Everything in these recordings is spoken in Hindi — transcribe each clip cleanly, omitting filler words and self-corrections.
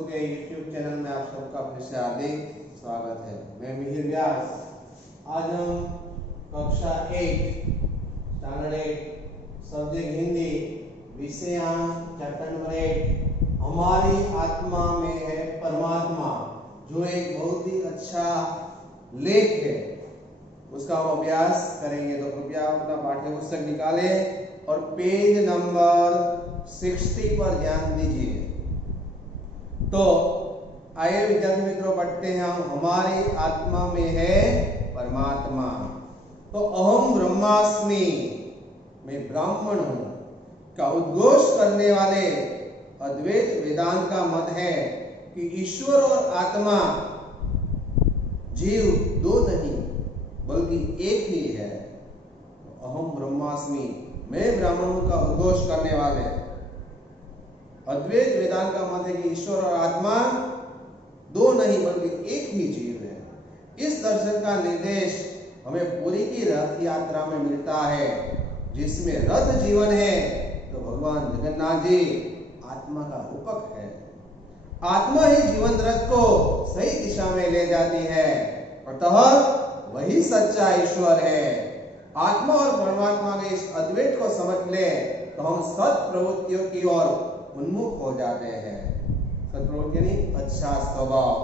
के YouTube चैनल में आप सबका फिर से हार्दिक स्वागत है। मैं मिहिर व्यास। आज हम कक्षा 8 स्टैंडर्ड 8 सब्जेक्ट हिंदी विषयांक चैप्टर नंबर 8 हमारी आत्मा में है परमात्मा, जो एक बहुत ही अच्छा लेख है, उसका हम अभ्यास करेंगे। तो कृपया अपना पाठ्य पुस्तक निकालें और पेज नंबर 60 पर ध्यान दीजिए। तो आइए विद्यार्थी मित्रों, पढ़ते हैं हम। हमारी आत्मा में है परमात्मा। तो अहम ब्रह्मास्मि, मैं ब्राह्मण हूं का उद्घोष करने वाले अद्वैत वेदांत का मत है कि ईश्वर और आत्मा जीव दो नहीं बल्कि एक ही है। अहम ब्रह्मास्मि, मैं ब्राह्मण हूं का उद्घोष करने वाले अद्वैत वेदांत का मत है कि ईश्वर और आत्मा दो नहीं बल्कि एक ही जीव है। इस दर्शन का निर्देश हमें पूरी की रथ यात्रा में मिलता है, जिसमें रथ जीवन है तो भगवान जगन्नाथ जी आत्मा का रूपक है। आत्मा ही जीवन रथ को सही दिशा में ले जाती है, अतः वही सच्चा ईश्वर है। आत्मा और परमात्मा के इस अद्वैत को समझ ले तो हम सत प्रवृत्तियों की ओर उन्मुख हो जाते हैं। सत्प्रवृत्ति यानी अच्छा स्वभाव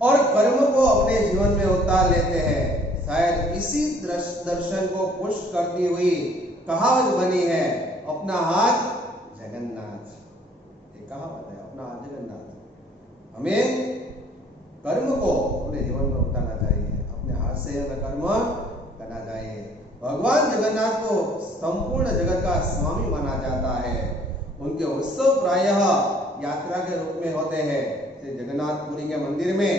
और कर्म को अपने जीवन में उतार लेते हैं। शायद इसी दर्शन को पुष्ट करती हुई कहावत बनी है, अपना हाथ जगन्नाथ। ये कहावत है, अपना हाथ जगन्नाथ। हमें कर्म को अपने जीवन में उतारना चाहिए, अपने हाथ से हमें कर्म करना चाहिए। भगवान जगन्नाथ को संपूर्ण जगत का स्वामी माना जाता है। उनके उत्सव प्रायः यात्रा के रूप में होते हैं। श्री जगन्नाथपुरी के मंदिर में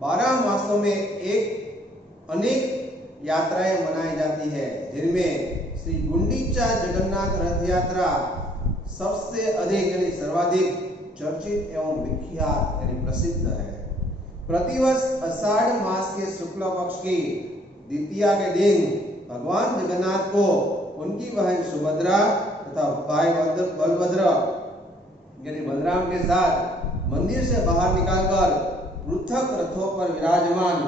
12 मासों में अनेक यात्राएं मनाई जाती है, जिनमें श्री गुंडीचा जगन्नाथ रथ यात्रा सबसे अधिक यानी सर्वाधिक चर्चित एवं विख्यात यानी प्रसिद्ध है। प्रतिवर्ष आषाढ़ मास के शुक्ल पक्ष की द्वितीया के दिन भगवान जगन्नाथ को उनकी बहन सुभद्रा तथा भाई बलभद्र यानी बलराम के साथ मंदिर से बाहर निकालकर पृथक रथों पर विराजमान,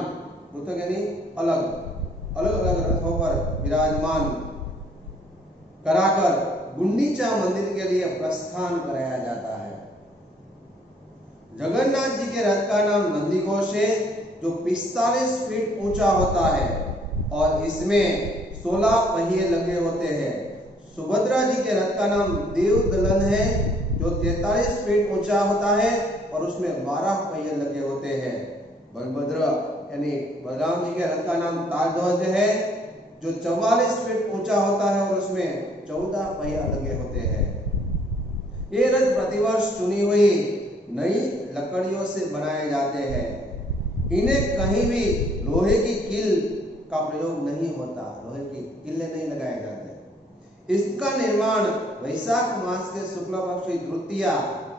पृथक यानी अलग अलग रथों पर विराजमान कराकर गुंडीचा मंदिर के लिए प्रस्थान कराया जाता है। जगन्नाथ जी के रथ का नाम नंदीघोष है, जो 45 फीट ऊंचा होता है और इसमें 16 पहिए लगे होते हैं। सुभद्रा जी के रथ का नाम देवदलन है, जो 43 फीट ऊंचा होता है और उसमें 12 पहिए लगे होते हैं। बलभद्र यानी बलराम जी के रथ का नाम तालध्वज है, जो 44 फीट ऊंचा होता है और उसमें 14 पहिया लगे होते हैं। ये रथ प्रतिवर्ष चुनी हुई नई लकड़ियों से बनाए जाते हैं। इन्हें कहीं भी लोहे की कील का प्रयोग नहीं होता, लोहे की कीलें नहीं लगाए जाते। इसका निर्माण वैशाख मास के शुक्ल पक्ष की तृतीया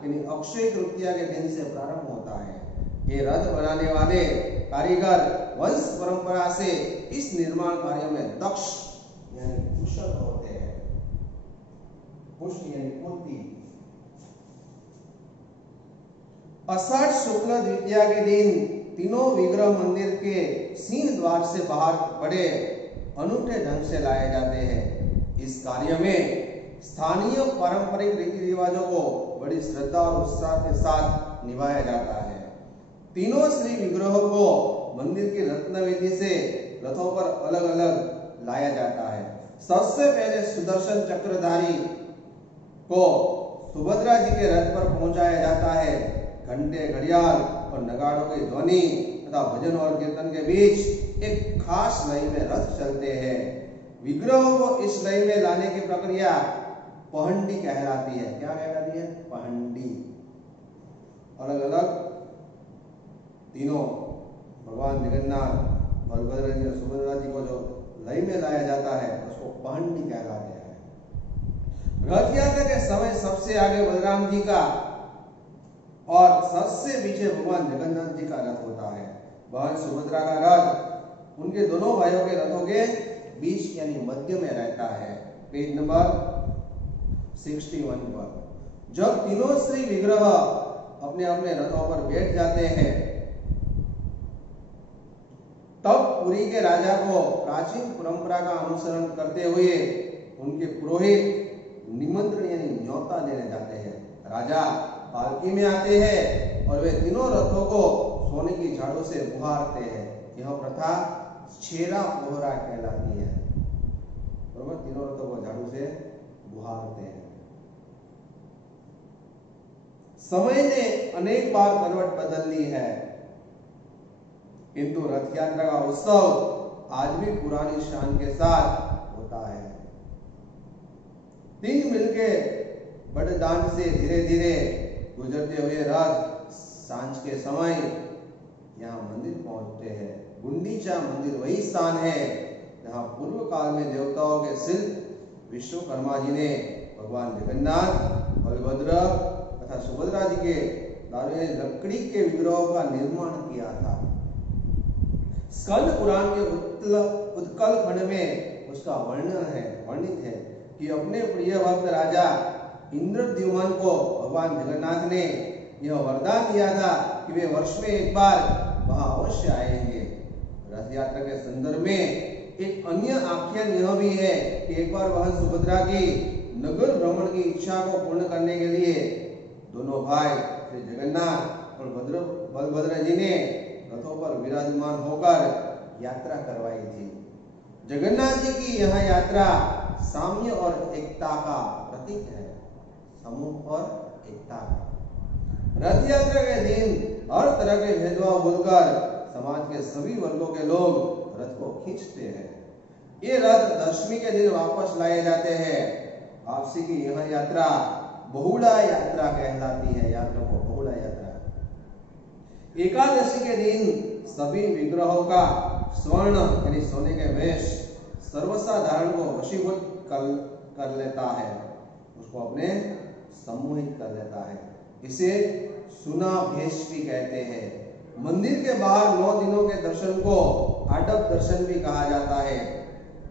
यानी अक्षय तृतीया के दिन से प्रारंभ होता है। ये रथ बनाने वाले कारीगर वंश परंपरा से इस निर्माण कार्य में दक्ष यानी कुशल होते हैं। पुष्ट यानी पूर्ति। आषाढ़ शुक्ल द्वितीया के दिन तीनों विग्रह मंदिर के सिंह द्वार से बाहर बड़े अनूठे ढंग से लाए जाते हैं। इस कार्य में स्थानीय पारंपरिक रीति रिवाजों को बड़ी श्रद्धा और उत्साह के साथ निभाया जाता है। तीनों श्री विग्रहों को मंदिर की रत्न विधि से रथों पर अलग अलग लाया जाता है। सबसे पहले सुदर्शन चक्रधारी को सुभद्रा जी के रथ पर पहुंचाया जाता है। घंटे, घड़ियाल और नगाड़ों की ध्वनि तथा भजन और कीर्तन के बीच एक खास लय में रथ चलते हैं। विग्रहों को इस लय में लाने की प्रक्रिया पहंडी कहलाती है। क्या कहलाती है? पहंडी। अलग अलग तीनों भगवान जगन्नाथ, बलभद्र जी और सुभद्रा जी को जो लय में लाया जाता है उसको पहंडी कहलाते हैं। रथ यात्रा के समय सबसे आगे बलराम जी का और सबसे पीछे भगवान जगन्नाथ जी का रथ होता है। बहन सुभद्रा का रथ उनके दोनों भाइयों के रथों के बीच यानी मध्य में रहता है। पेज नंबर 61 पर जब तीनों श्री विग्रह अपने अपने रथों पर बैठ जाते हैं, तब पुरी के राजा को प्राचीन परंपरा का अनुसरण करते हुए उनके पुरोहित निमंत्रण यानी न्योता देने जाते हैं। राजा पालकी में आते हैं और वे तीनों रथों को सोने की झाड़ू से बुहारते हैं। यह प्रथा छेरा पोहरा कहलाती है। बराबर, तीनों रथों को झाड़ू से बुहारते हैं। समय ने अनेक बार करवट बदल ली है, किंतु रथ यात्रा का उत्सव आज भी पुरानी शान के साथ होता है। तीन मिलके बड़े दांड से धीरे धीरे गुजरते हुए रथ सांझ के समय यहाँ मंदिर पहुंचते हैं। गुंडीचा मंदिर वही स्थान है जहाँ पूर्व काल में देवताओं के शिल्प विश्वकर्मा जी ने भगवान जगन्नाथ, बलभद्र तथा सुभद्रा जी के द्वारा लकड़ी के विग्रहों का निर्माण किया था। स्कंद पुराण के उत्कल खंड में उसका वर्णित है कि अपने प्रिय भक्त राजा इंद्रद्युम्न को भगवान जगन्नाथ ने यह वरदान दिया था कि वे वर्ष में एक बार वहां अवश्य आएंगे। रथ यात्रा के संदर्भ में एक अन्य आख्यान यह भी है कि एक बार वह सुभद्रा की नगर भ्रमण की इच्छा को पूर्ण करने के लिए दोनों भाई श्री जगन्नाथ और बलभद्र जी ने रथों पर विराजमान होकर यात्रा करवाई थी। जगन्नाथ जी की यह यात्रा साम्य और एकता का प्रतीक है। समूह और एकता का। रथ यात्रा के दिन हर तरह के भेदभाव भूलकर समाज के सभी वर्गों के लोग रथ को खींचते हैं। ये रथ दशमी के दिन वापस लाए जाते हैं। वापसी की यह यात्रा बहुड़ा यात्रा कहलाती है। याद रखो, बहुड़ा यात्रा। एकादशी के दिन सभी विग्रहों का स्वर्ण यानी सोने के वेश सर्वसाधारण को वशीभूत कर लेता है, उसको अपने सम्मोहित कर लेता है। इसे सुना भेष भी कहते हैं। मंदिर के बाहर 9 दिनों के दर्शन को आडप दर्शन भी कहा जाता है।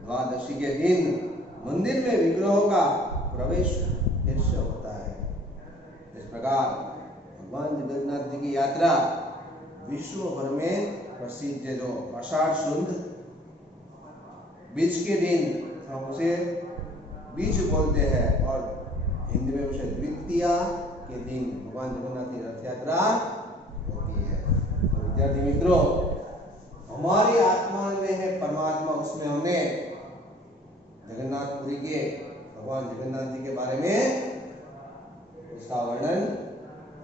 द्वादशी के दिन मंदिर में विग्रहों का प्रवेश दृश्य होता है। इस प्रकार भगवान जगन्नाथ जी की यात्रा विश्व भर में प्रसिद्ध है। जो आषाढ़ शुद्ध बीज के दिन हम उसे बीज बोलते हैं और हिंदी में उसे द्वितीया के दिन भगवान जगन्नाथ की रथ यात्रा होती है। तो विद्यार्थी मित्रों, हमारी आत्मा में है परमात्मा, उसमें हमने जगन्नाथपुरी के भगवान जगन्नाथ जी के बारे में उसका वर्णन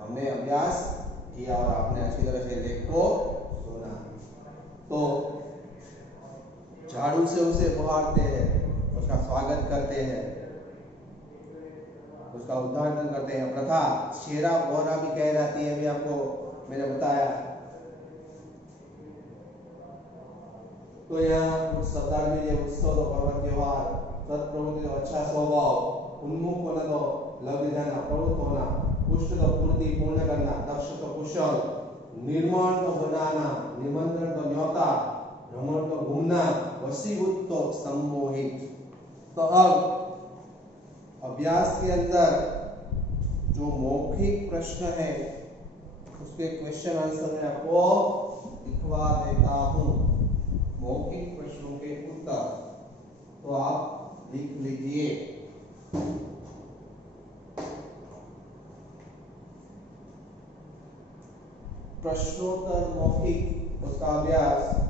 हमने अभ्यास किया और आपने अच्छी तरह से लेख को सुना। तो झाड़ू से उसे बुहारते हैं, उसका स्वागत करते हैं, उसका उद्घाटन करते हैं। प्रथा छेरा पोहरा भी कह जाती है, अभी आपको मैंने बताया। तो यहाँ सरदार में ये उत्सव पर्व त्योहार तत्प्रवृत्ति अच्छा स्वभाव उन्मुख होना तो लग जाना प्रवृत्त होना पुष्ट तो पूर्ति पूर्ण करना दक्ष तो कुशल निर्माण तो बनाना निमंत्रण तो न्योता भ्रमण तो घूमना वशीभूत तो सम्मोहित। तो अब अभ्यास के अंदर जो मौखिक प्रश्न है उसके क्वेश्चन आंसर मैं आपको दिखवा देता हूँ। मौखिक प्रश्नों के उत्तर तो आप लिख लीजिए। प्रश्नोत्तर मौखिक उसका अभ्यास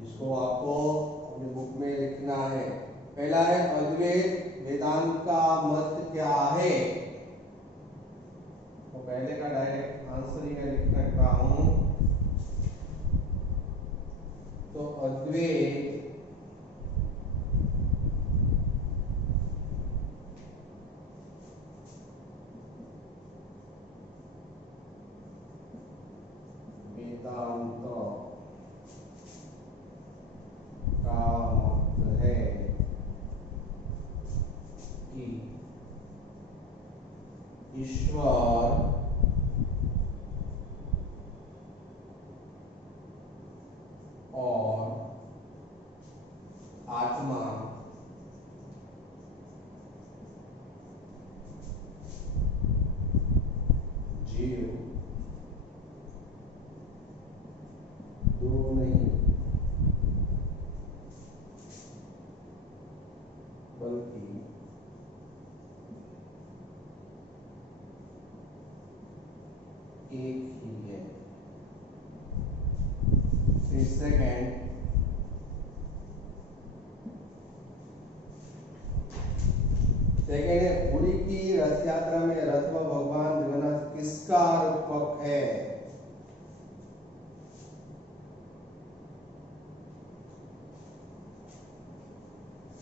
इसको आपको अपनी बुक में लिखना है। पहला है अद्वैत वेदांत का मत क्या है। तो पहले का डायरेक्ट आंसर ही मैं लिख सकता हूं। तो अद्वैत वेदांत का मत है कि ईश्वर और आत्मा जीव दो नहीं बल्कि एक ही है। फिर सेकेंड, है पुरी की रथ यात्रा में रथ व भगवान जगन्नाथ किसका रूपक है?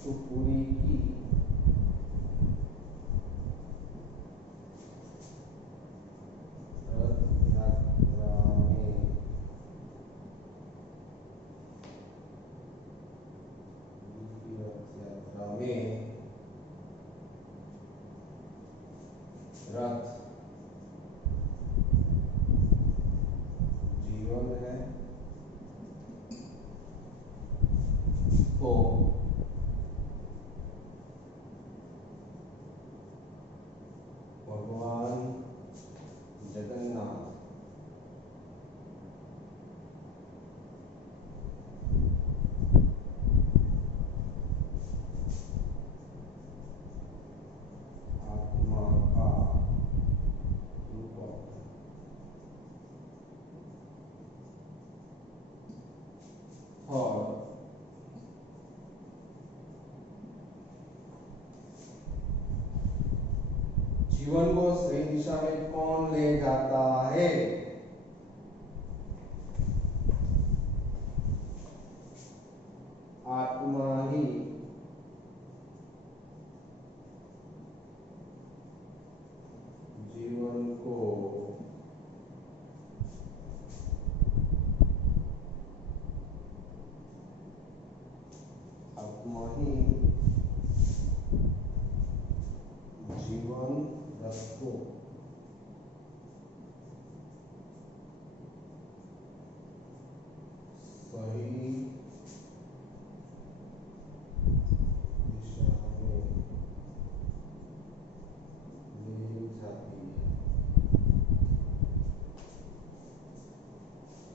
तो पुरी की रथ यात्रा में रथ जीवन है तो भगवान जगन्नाथ आत्मा का रूपक और जीवन को सही दिशा में कौन ले जाता है? आत्मा ही जीवन को आत्मा ही जीवन रथ को सही दिशा में ले जाती है।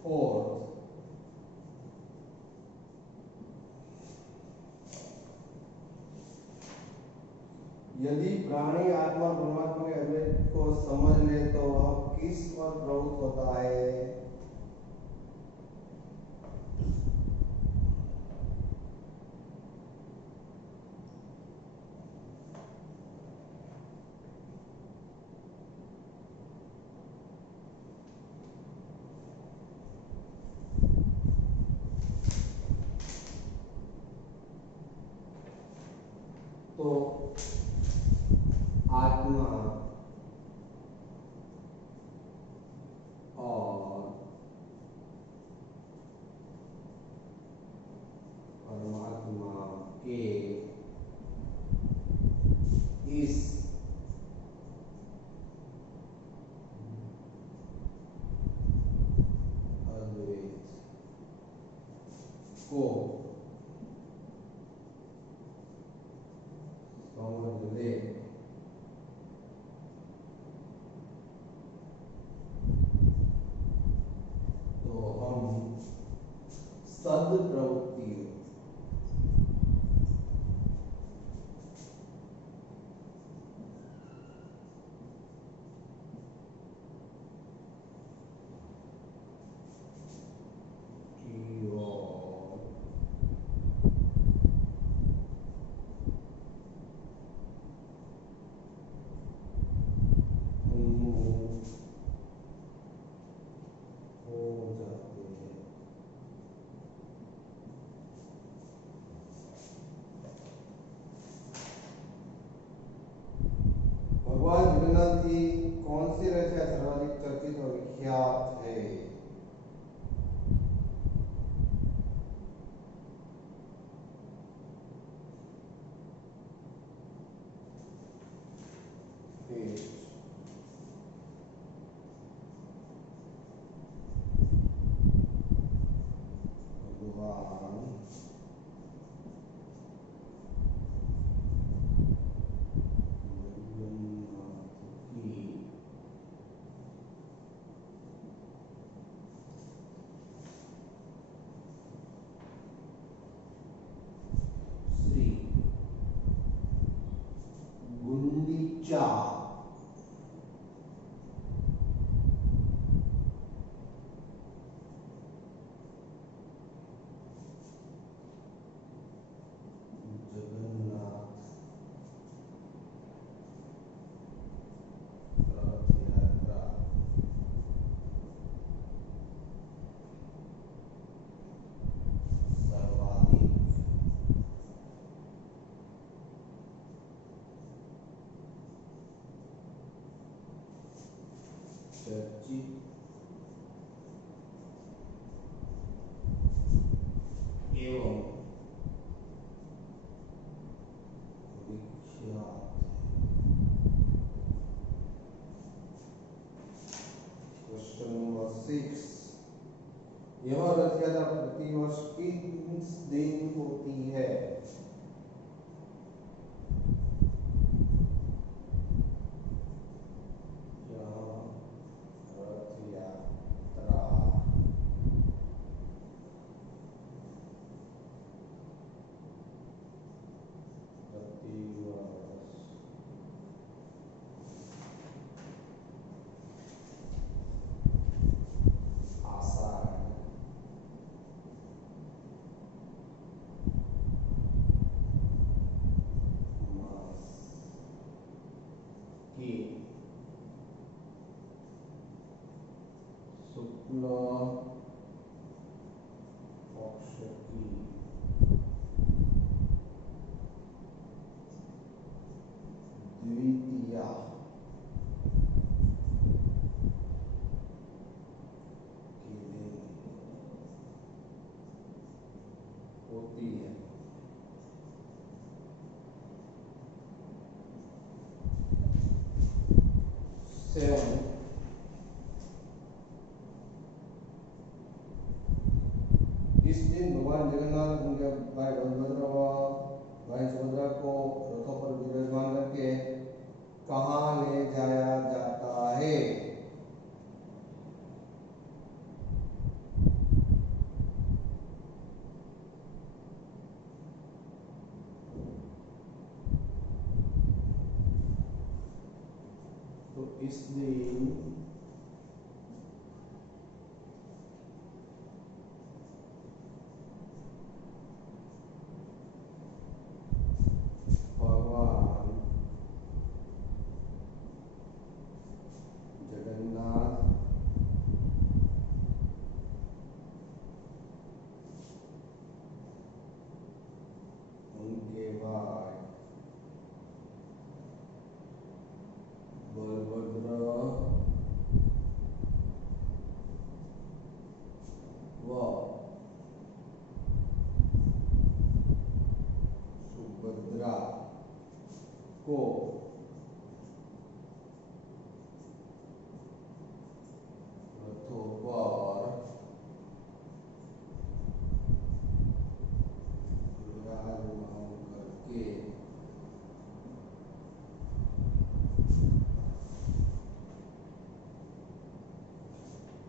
और यदि प्राणी आत्मा परमात्मा के अद्वैत को समझ ले तो वह किस पर प्रवृत्त होता है? तो आत्मा और परमात्मा के इस अद्वैत को समझ ले तो हम सद्प्रवृत्ति की ओर उन्मुख हो जाते हैं। चर्चित एवं विख्यात। क्वेश्चन नंबर 6, यह रथ यात्रा प्रतिवर्ष किस दिन होती है? शुक्ल पक्ष की द्वितीया के दिन होती है। सेवन, इस दिन भगवान जगन्नाथ उनके भाई बलभद्र व भाई सुभद्रा को रथों पर विराजमान करके कहाँ ले जाया जाता है? तो इस दिन भगवान जगन्नाथ उनके भाई बलभद्र व सुभद्रा को रथों पर विराजमान करके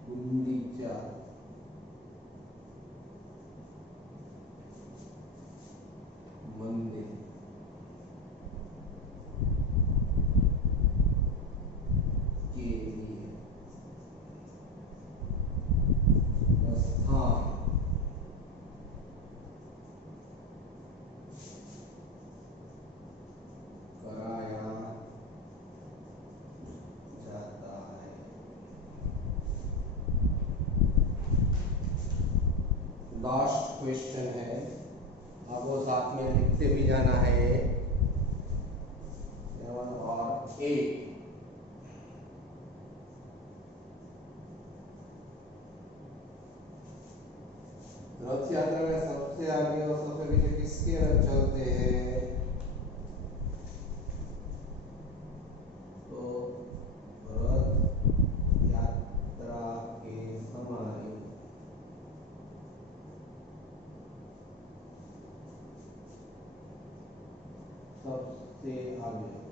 गुंडीचा मंदिर के लिए प्रस्थान कराया जाता है। लास्ट क्वेश्चन है, आपको साथ में लिखते भी जाना है। 7 और 8, रथ यात्रा में सबसे आगे और सबसे पीछे किसके रथ चलते हैं? तो रथ यात्रा के समय सबसे आगे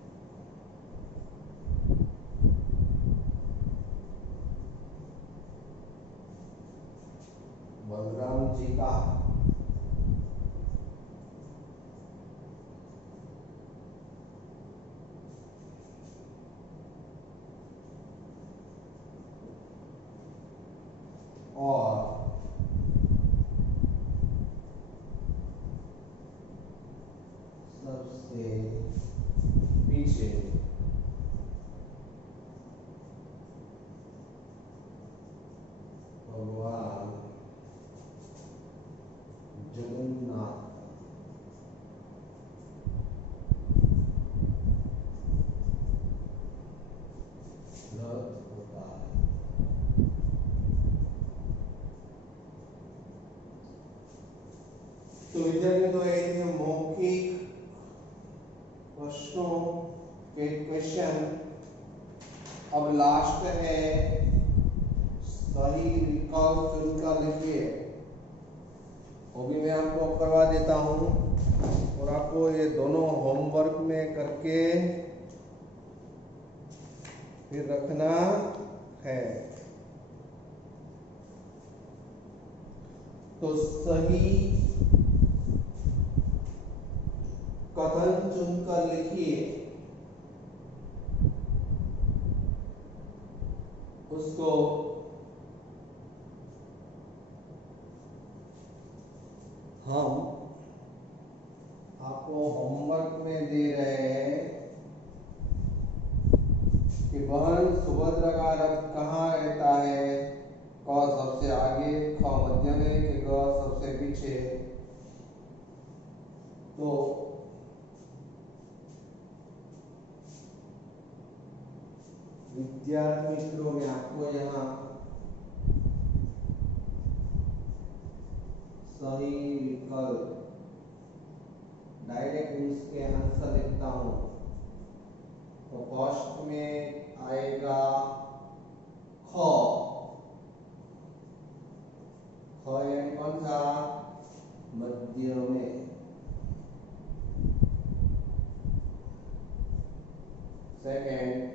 बलराम जी का और सबसे पीछे भगवान जगन्नाथ रथ होता है। विद्यार्थियों तो ये थे मौखिक प्रश्नों के क्वेश्चन। अब लास्ट है सही विकल्प चुनकर लिखिए। वो भी मैं आपको करवा देता हूँ और आपको ये दोनों होमवर्क में करके फिर रखना है। तो सही कथन चुनकर लिखिए, उसको हम आपको होमवर्क में दे रहे हैं कि बहन सुभद्रा का रथ कहाँ रहता है? क सबसे आगे, ख मध्य में, कि ग सबसे पीछे। तो विद्यार्थी मित्रों में आपको यहाँ सही विकल्प डायरेक्ट इसके आंसर लिखता हूँ। तो फर्स्ट में आएगा ख। ख यानी कौन सा? मध्य में। सेकेंड,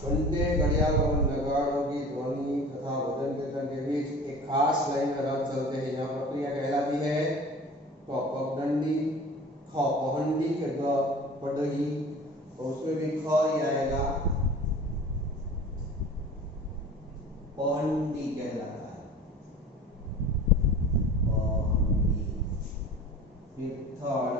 घंटे घड़ियाल और नगाड़ों की ध्वनि तथा भजन कीर्तन के बीच एक खास लाइन में रथ चलते हैं, यह प्रक्रिया कहलाती है तो पगडंडी। ख पहंडी के ग पडही, और उसमें भी ख ही आएगा, पहंडी कहलाता है, पहंडी। फिर थर्ड,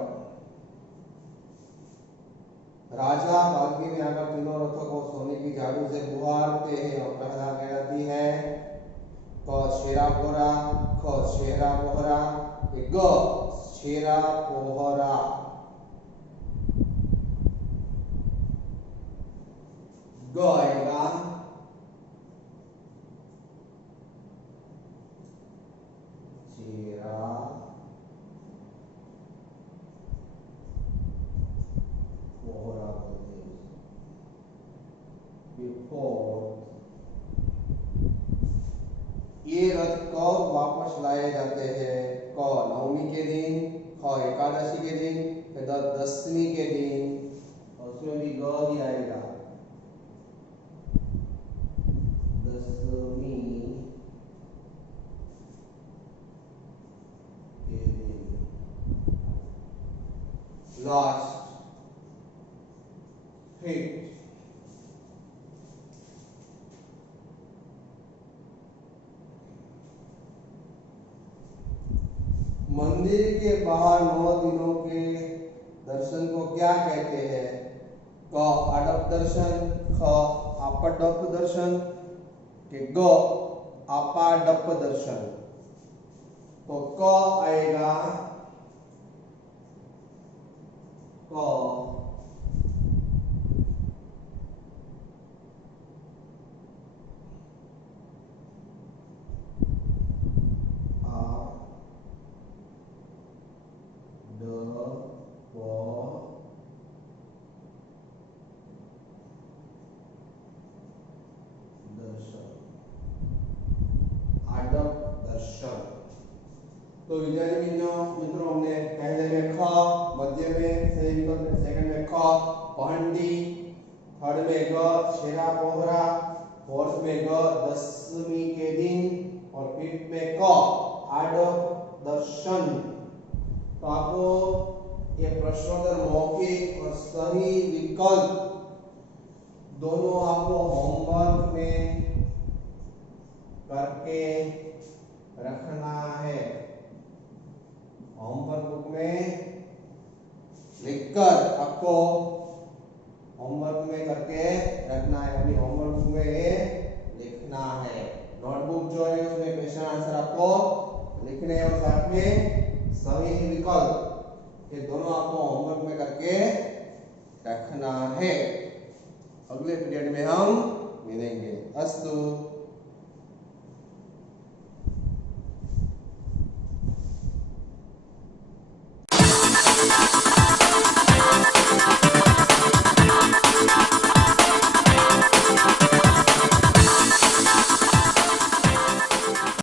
राजा बाल्टी में आकर तीनों रथों को सोने की झाड़ू से बुहारते हैं और पहला कहलाती है क शेरा पोहरा, ख शेरा पोहरा, ग शेरा पोहरा। ग आएगा शेरा पोहरा बोलते हैं। ये रथ कब वापस लाए जाते हैं? क नवमी के दिन, ख एकादशी के दिन, फिर दशमी के दिन, और उसमें भी ग ही आएगा, दशमी के दिन। लास्ट फिफ्थ, मंदिर के बाहर 9 दिनों के दर्शन को क्या कहते हैं? क आड़प दर्शन, ख आपाडप दर्शन, कि ग आपाडप दर्शन। तो क आएगा क तो विद्यार्थी मित्रों हमने पहले में ख, मध्य में सही विकल्प, सेकंड में ख पहंडी, थर्ड में ग शेरा पोहरा, फोर्थ में ग दशमी के दिन, और फिफ्थ में क आड़प दर्शन। तो आपको ये प्रश्नोत्तर मौखिक और सही विकल्प दोनों आपको होमवर्क में करके रखना है। होमवर्क बुक में लिखकर आपको होमवर्क में करके रखना है, अपनी होमवर्क बुक में ये लिखना है। नोटबुक जो है उसमें क्वेश्चन आंसर आपको लिखने हैं और साथ में सही विकल्प, ये दोनों आपको होमवर्क में करके रखना है। अगले पीरियड में हम मिलेंगे। अस्तु।